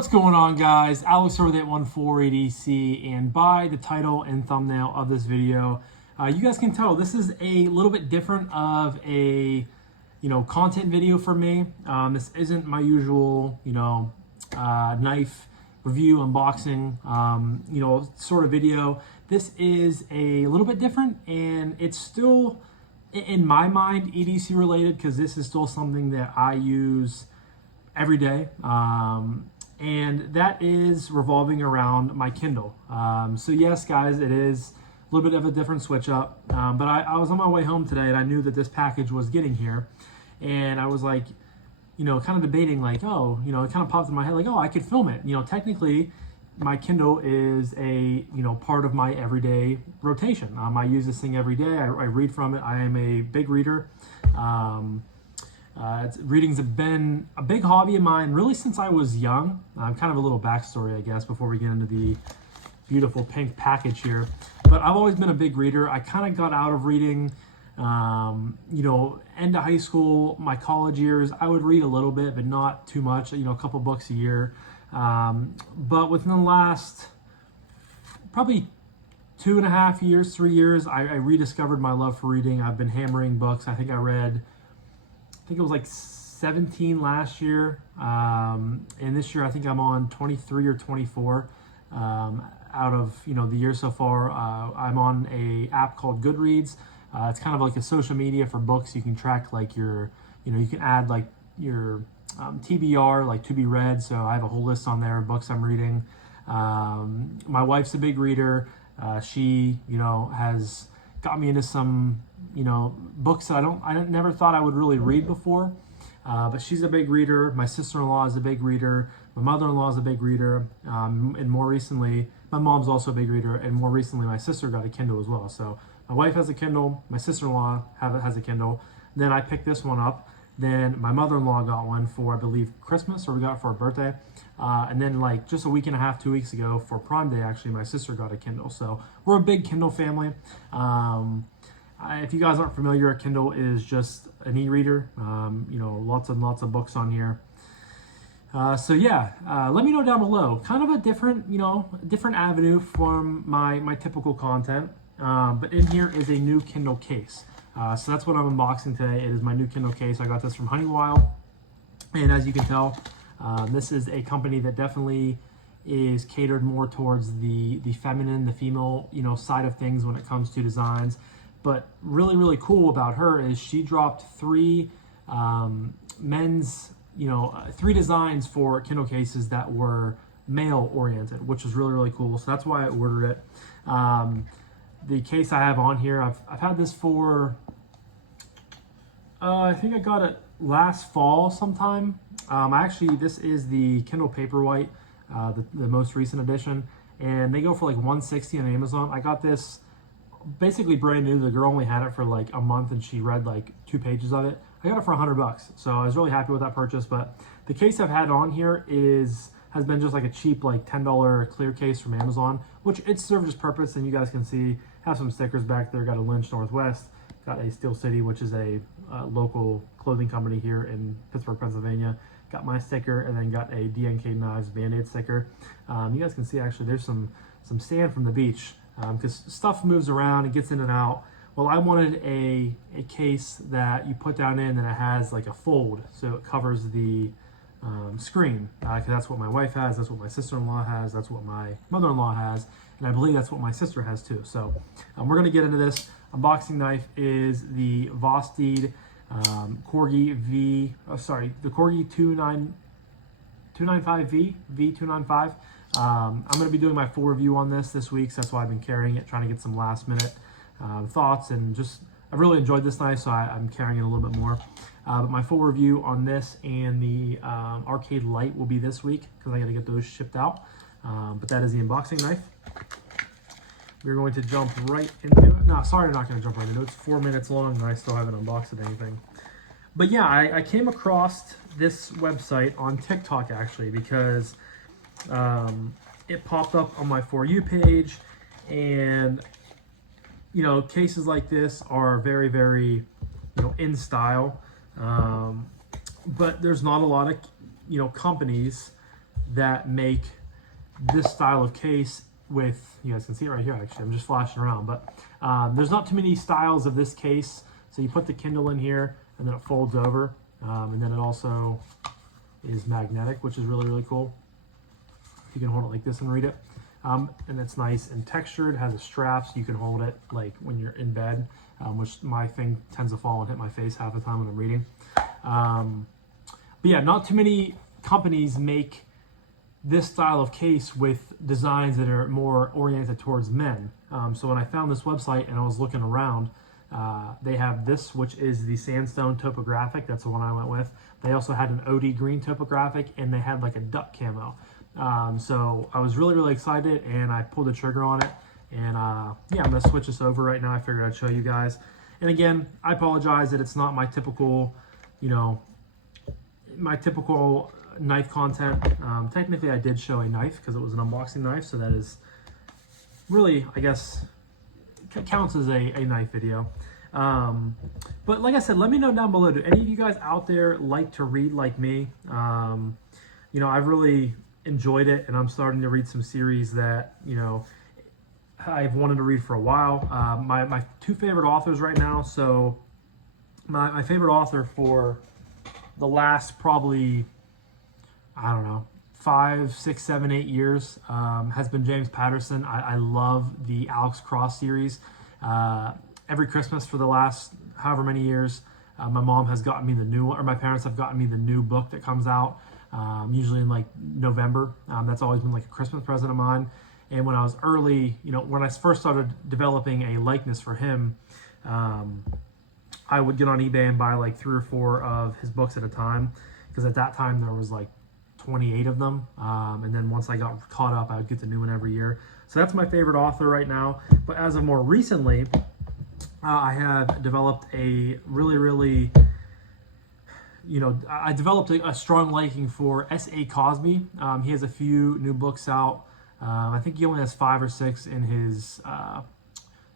What's going on, guys? Alex over there at 1480C, and by the title and thumbnail of this video, you guys can tell this is a little bit different of a content video for me. This isn't my usual knife review unboxing sort of video. This is a little bit different, and it's still in my mind EDC related because this is still something that I use every day. And that is revolving around my Kindle. So yes, guys, it is a little bit of a different switch up. But I was on my way home today, and I knew that this package was getting here. And I was like, kind of debating, like, it kind of popped in my head, like, I could film it. Technically, my Kindle is a, part of my everyday rotation. I use this thing every day. I read from it. I am a big reader. Reading's been a big hobby of mine really since I was young. Kind of a little backstory, I guess, before we get into the beautiful pink package here. But I've always been a big reader. I kind of got out of reading, end of high school, my college years. I would read a little bit, but not too much, a couple books a year. But within the last probably 2.5 years, 3 years, I rediscovered my love for reading. I've been hammering books. I think it was like 17 last year, and this year I think I'm on 23 or 24 out of the year so far. I'm on a app called Goodreads. It's kind of like a social media for books. You can track like your, you can add like your TBR, like to be read. So I have a whole list on there of books I'm reading. My wife's a big reader. She has got me into some books that I never thought I would really read before, but she's a big reader. My sister-in-law is a big reader. My mother-in-law is a big reader, and more recently, my mom's also a big reader, and more recently, my sister got a Kindle as well. So my wife has a Kindle, my sister-in-law has a Kindle, then I picked this one up, then my mother-in-law got one for, I believe, Christmas, or we got it for her birthday, and then like just a week and a half, 2 weeks ago, for Prime Day, actually, my sister got a Kindle. So we're a big Kindle family. If you guys aren't familiar, a Kindle is just an e-reader. Lots and lots of books on here. So yeah, let me know down below. Kind of a different, different avenue from my typical content. But in here is a new Kindle case. So that's what I'm unboxing today. It is my new Kindle case. I got this from Honeywell, and as you can tell, this is a company that definitely is catered more towards the feminine, the female, side of things when it comes to designs. But really, really cool about her is she dropped three three designs for Kindle cases that were male oriented, which was really, really cool. So that's why I ordered it. The case I have on here, I've had this for, I think I got it last fall sometime. This is the Kindle Paperwhite, the most recent edition, and they go for like $160 on Amazon. I got this basically brand new. The girl only had it for like a month, and she read like 2 pages of it. I got it for $100, so I was really happy with that purchase. But the case I've had on here has been just like a cheap, like $10 clear case from Amazon, which it served its purpose. And you guys can see, have some stickers back there. Got a Lynch Northwest, got a Steel City, which is a local clothing company here in Pittsburgh, Pennsylvania. Got my sticker, and then got a DNK Knives Band-Aid sticker. You guys can see actually there's some sand from the beach, because stuff moves around and gets in and out. Well, I wanted a case that you put down in, and it has like a fold, so it covers the screen, because that's what my wife has, that's what my sister-in-law has, that's what my mother-in-law has, and I believe that's what my sister has too. So we're going to get into this. Unboxing knife is the Vosteed Corgi the Corgi 295V, V295. I'm going to be doing my full review on this week, so that's why I've been carrying it, trying to get some last minute thoughts, and just I really enjoyed this knife, so I'm carrying it a little bit more. But my full review on this and the Arcade Light will be this week, because I got to get those shipped out. But that is the unboxing knife. We're going to jump right into it. No, sorry, I'm not going to jump right into it. It's 4 minutes long, and I still haven't unboxed anything. But yeah, I came across this website on TikTok, actually, because it popped up on my For You page, and cases like this are very, very in style, but there's not a lot of companies that make this style of case with, you guys can see it right here actually, I'm just flashing around, but there's not too many styles of this case. So you put the Kindle in here and then it folds over, and then it also is magnetic, which is really, really cool. You can hold it like this and read it. And it's nice and textured, has a strap so you can hold it like when you're in bed, which my thing tends to fall and hit my face half the time when I'm reading. But yeah, not too many companies make this style of case with designs that are more oriented towards men. So when I found this website and I was looking around, they have this, which is the sandstone topographic. That's the one I went with. They also had an OD green topographic, and they had like a duck camo. So I was really, really excited, and I pulled the trigger on it. And yeah, I'm gonna switch this over right now. I figured I'd show you guys. And again, I apologize that it's not my typical, my typical knife content. Technically I did show a knife because it was an unboxing knife, so that is really, I guess, counts as a knife video. But like I said, let me know down below, do any of you guys out there like to read like me? I've really enjoyed it, and I'm starting to read some series that I've wanted to read for a while. My two favorite authors right now, so my favorite author for the last probably, I don't know, 5, 6, 7, 8 years has been James Patterson. I love the Alex Cross series. Every Christmas for the last however many years, my mom has gotten me the new one, or my parents have gotten me the new book that comes out, usually in like November. That's always been like a Christmas present of mine. And when I was early, when I first started developing a likeness for him, I would get on eBay and buy like 3 or 4 of his books at a time, because at that time there was like 28 of them. And then once I got caught up, I would get the new one every year. So that's my favorite author right now. But as of more recently, I have developed a really, I developed a strong liking for S.A. Cosby. He has a few new books out. I think he only has 5 or 6 in his,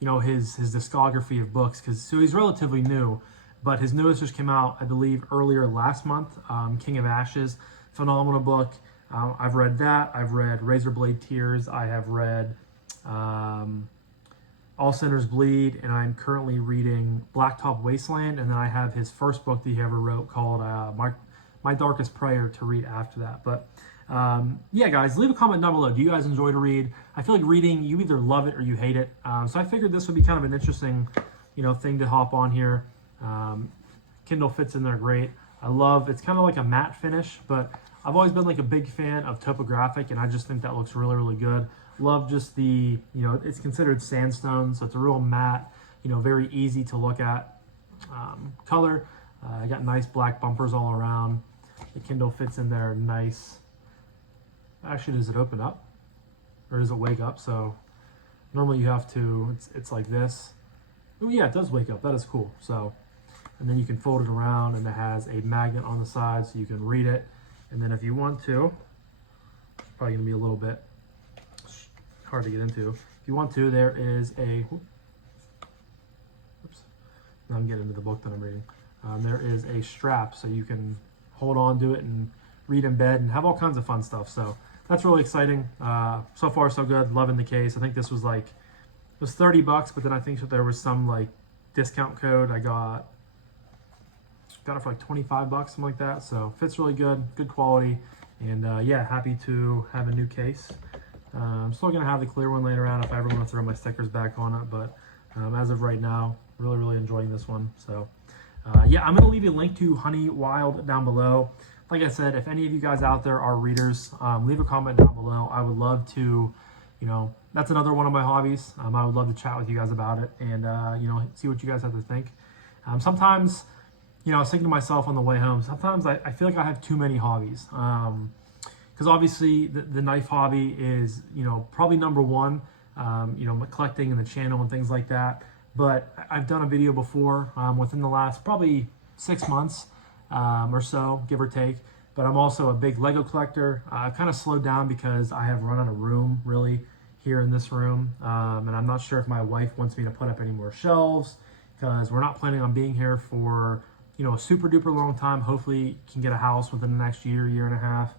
his discography of books, so he's relatively new. But his newest just came out, I believe, earlier last month, King of Ashes. Phenomenal book. I've read that. I've read Razorblade Tears. I have read All Sinners Bleed, and I'm currently reading Blacktop Wasteland. And then I have his first book that he ever wrote called My Darkest Prayer to read after that. But yeah, guys, leave a comment down below. Do you guys enjoy to read? I feel like reading, you either love it or you hate it. So I figured this would be kind of an interesting, thing to hop on here. Kindle fits in there great. It's kind of like a matte finish, but I've always been like a big fan of topographic, and I just think that looks really, really good. Love just the, it's considered sandstone, so it's a real matte, very easy to look at color. I got nice black bumpers all around. The Kindle fits in there nice. Actually, does it open up or does it wake up? So normally you have to, it's like this. Oh yeah, it does wake up. That is cool. So, and then you can fold it around, and it has a magnet on the side so you can read it. And then if you want to, it's probably gonna be a little bit hard to get into. If you want to, there is a, oops, now I'm getting into the book that I'm reading. There is a strap so you can hold on to it and read in bed and have all kinds of fun stuff. So that's really exciting. So far so good. Loving the case. I think this was like, it was $30, but then I think that there was some like discount code. I got it for like 25 bucks, something like that. So fits really good, good quality. And yeah, happy to have a new case. I'm still gonna have the clear one later on if I ever want to throw my stickers back on it. But as of right now, really enjoying this one. So yeah, I'm gonna leave a link to Honey Wild down below. Like I said, if any of you guys out there are readers, leave a comment down below. I would love to, that's another one of my hobbies. I would love to chat with you guys about it and, see what you guys have to think. Sometimes, I was thinking to myself on the way home, sometimes I feel like I have too many hobbies. Because obviously the knife hobby is, probably number one, collecting and the channel and things like that. But I've done a video before within the last probably 6 months or so, give or take. But I'm also a big Lego collector. I've kind of slowed down because I have run out of room, really, here in this room. And I'm not sure if my wife wants me to put up any more shelves, because we're not planning on being here for, a super duper long time. Hopefully can get a house within the next year and a half.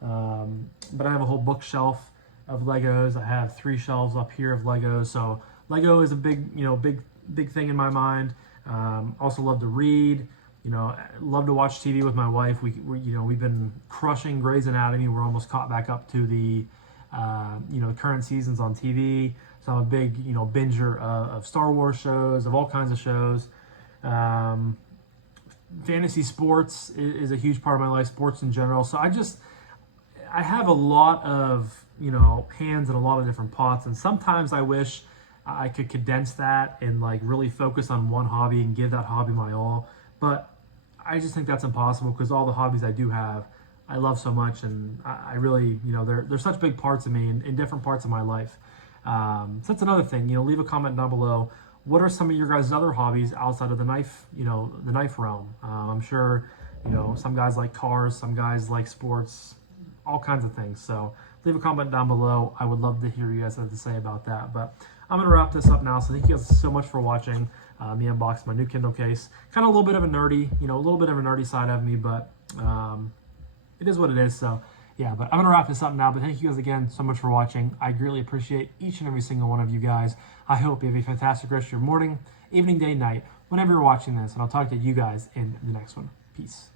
But I have a whole bookshelf of Legos. I have 3 shelves up here of Legos. So Lego is a big thing in my mind. Also love to read. Love to watch TV with my wife. We've been crushing Grey's Anatomy. We're almost caught back up to the current seasons on TV. So I'm a big binger of Star Wars shows, of all kinds of shows. Fantasy sports is a huge part of my life, sports in general. So I have a lot of hands in a lot of different pots, and sometimes I wish I could condense that and like really focus on one hobby and give that hobby my all. But I just think that's impossible because all the hobbies I do have, I love so much, and I really, they're such big parts of me in different parts of my life. So that's another thing. Leave a comment down below. What are some of your guys' other hobbies outside of the knife, the knife realm? I'm sure, some guys like cars, some guys like sports, all kinds of things. So leave a comment down below. I would love to hear what you guys have to say about that. But I'm going to wrap this up now. So thank you guys so much for watching me unbox my new Kindle case. Kind of a little bit of a nerdy side of me, but it is what it is. So yeah, but I'm going to wrap this up now. But thank you guys again so much for watching. I greatly appreciate each and every single one of you guys. I hope you have a fantastic rest of your morning, evening, day, night, whenever you're watching this. And I'll talk to you guys in the next one. Peace.